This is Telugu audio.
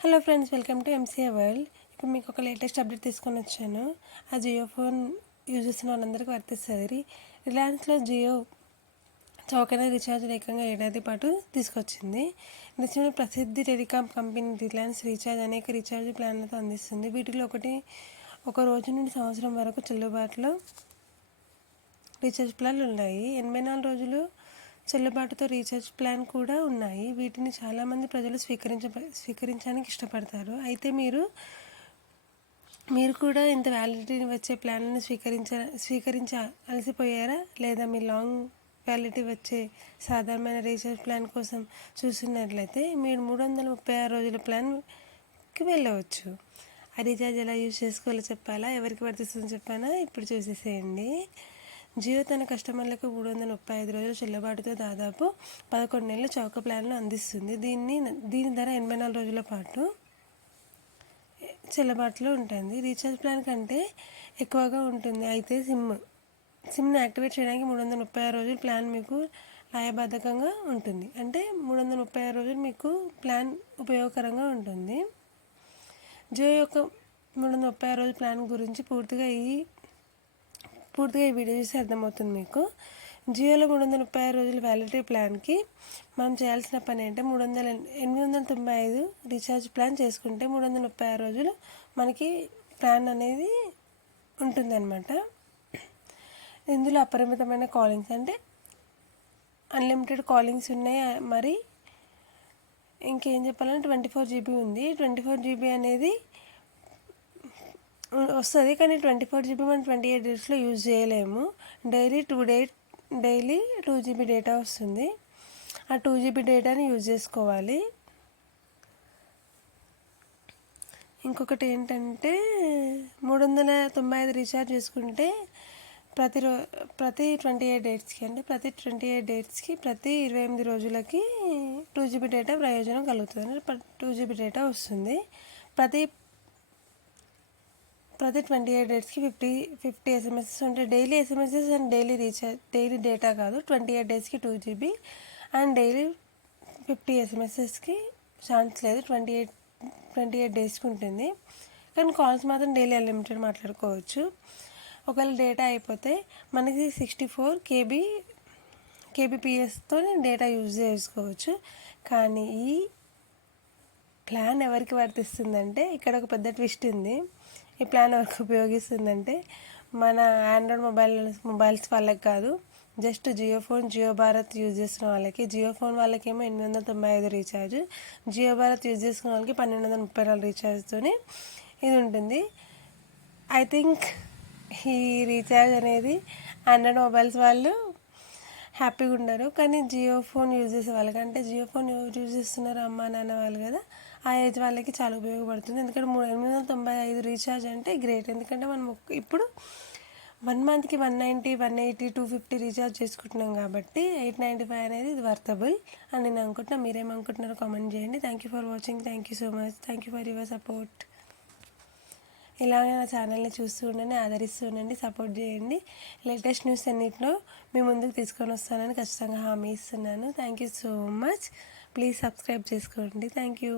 Hello friends, welcome to MCA world. ఇప్పుడు మీకు ఒక లేటెస్ట్ అప్డేట్ తీసుకొని వచ్చాను. ఆ జియో ఫోన్ యూజ్ చేస్తున్న వాళ్ళందరికీ వర్తిస్తుంది. రిలయన్స్లో జియో చౌకైన రీఛార్జ్ ఏకంగా ఏడాది పాటు తీసుకొచ్చింది. దేశంలో ప్రసిద్ధి టెలికాం కంపెనీ రిలయన్స్ రీఛార్జ్ అనేక రీఛార్జ్ ప్లాన్లతో అందిస్తుంది. వీటిలో ఒక రోజు నుండి సంవత్సరం వరకు చెల్లుబాటులో రీఛార్జ్ ప్లాన్లు ఉన్నాయి. 84 రోజులు చెల్లుబాటుతో రీఛార్జ్ ప్లాన్ కూడా ఉన్నాయి. వీటిని చాలామంది ప్రజలు స్వీకరించడానికి ఇష్టపడతారు. అయితే మీరు కూడా ఇంత వ్యాలిడిటీని వచ్చే ప్లాన్లను స్వీకరించ అలసిపోయారా? లేదా మీ లాంగ్ వ్యాలిడిటీ వచ్చే సాధారణమైన రీఛార్జ్ ప్లాన్ కోసం చూస్తున్నట్లయితే మీరు 336 రోజుల ప్లాన్కి వెళ్ళవచ్చు. ఆ రీఛార్జ్ ఎలా యూజ్ చేసుకోవాలో చెప్పాలా, ఎవరికి వర్తిస్తుందో చెప్పానా? ఇప్పుడు చూసేసేయండి. జియో తన కస్టమర్లకు 335 రోజుల చెల్లుబాటుతో దాదాపు 11 నెలల చౌక ప్లాన్ను అందిస్తుంది. దీని ధర 84 రోజుల పాటు చెల్లుబాటులో ఉంటుంది. రీఛార్జ్ ప్లాన్ కంటే ఎక్కువగా ఉంటుంది. అయితే సిమ్ని యాక్టివేట్ చేయడానికి 336 రోజుల ప్లాన్ మీకు న్యాయబద్ధకంగా ఉంటుంది. అంటే 336 రోజులు మీకు ప్లాన్ ఉపయోగకరంగా ఉంటుంది. జియో యొక్క 336 రోజుల ప్లాన్ గురించి పూర్తిగా ఈ వీడియో చూసి అర్థమవుతుంది మీకు. జియోలో 336 రోజుల వ్యాలిడిటీ ప్లాన్కి మనం చేయాల్సిన పని అంటే 895 రీఛార్జ్ ప్లాన్ చేసుకుంటే 336 రోజులు మనకి ప్లాన్ అనేది ఉంటుందన్నమాట. ఇందులో అపరిమితమైన కాలింగ్స్ అంటే అన్లిమిటెడ్ కాలింగ్స్ ఉన్నాయి. మరి ఇంకేం చెప్పాలంటే 24 GB ఉంది. 24 GB అనేది వస్తుంది, కానీ 24 GB మనం 28 డేస్లో యూజ్ చేయలేము. డైలీ 2 GB డేటా వస్తుంది. ఆ 2 GB డేటాని యూజ్ చేసుకోవాలి. ఇంకొకటి ఏంటంటే 395 రీఛార్జ్ చేసుకుంటే ప్రతి 28 డేట్స్కి అంటే ప్రతి 28 రోజులకి 2 GB డేటా ప్రయోజనం కలుగుతుంది. అంటే 2 GB డేటా వస్తుంది. ప్రతి 28 డేస్కి 50 ఎస్ఎంఎస్ ఉంటాయి. Daily SMSs and daily data కాదు. 28 డేస్కి 2 GB అండ్ డైలీ 50 ఎస్ఎంఎస్ఎస్కి ఛాన్స్ లేదు. 28 డేస్కి ఉంటుంది. కానీ కాల్స్ మాత్రం డైలీ అన్లిమిటెడ్ మాట్లాడుకోవచ్చు. ఒకవేళ డేటా అయిపోతే మనకి 64 kbps డేటా యూజ్ చేసుకోవచ్చు. కానీ ఈ ప్లాన్ ఎవరికి వర్తిస్తుందంటే ఇక్కడ ఒక పెద్ద ట్విస్ట్ ఉంది. ఈ ప్లాన్ ఎవరికి ఉపయోగిస్తుందంటే మన ఆండ్రాయిడ్ మొబైల్స్ వాళ్ళకి కాదు, జస్ట్ జియో భారత్ యూజ్ చేస్తున్న వాళ్ళకి. జియో ఫోన్ వాళ్ళకేమో 895 రీఛార్జ్, జియో భారత్ యూజ్ చేసుకున్న వాళ్ళకి 1234 రీఛార్జ్తో ఇది ఉంటుంది. ఐ థింక్ ఈ రీఛార్జ్ అనేది ఆండ్రాయిడ్ మొబైల్స్ వాళ్ళు హ్యాపీగా ఉండరు. కానీ జియో ఫోన్ యూజ్ చేసే వాళ్ళకి, అంటే జియో ఫోన్ యూజ్ చేస్తున్నారు అమ్మ నాన్న వాళ్ళు కదా, ఆ ఏజ్ వాళ్ళకి చాలా ఉపయోగపడుతుంది. ఎందుకంటే 895 రీఛార్జ్ అంటే గ్రేట్. ఎందుకంటే మనం ఇప్పుడు 1 మంత్కి 190, 180, 250 రీఛార్జ్ చేసుకుంటున్నాం కాబట్టి 895 అనేది ఇది వర్తబుల్ అని నేను అనుకుంటున్నా. మీరేమనుకుంటున్నారో కామెంట్ చేయండి. Thank you for watching. Thank you so much. Thank you for your support. ఇలాగే నా ఛానల్ని చూస్తూ ఉండండి, ఆదరిస్తూ ఉండండి, సపోర్ట్ చేయండి. లేటెస్ట్ న్యూస్ అన్నింటిలో మీ ముందుకు తీసుకొని వస్తానని ఖచ్చితంగా హామీ ఇస్తున్నాను. Thank you so much. Please subscribe చేసుకోండి. Thank you.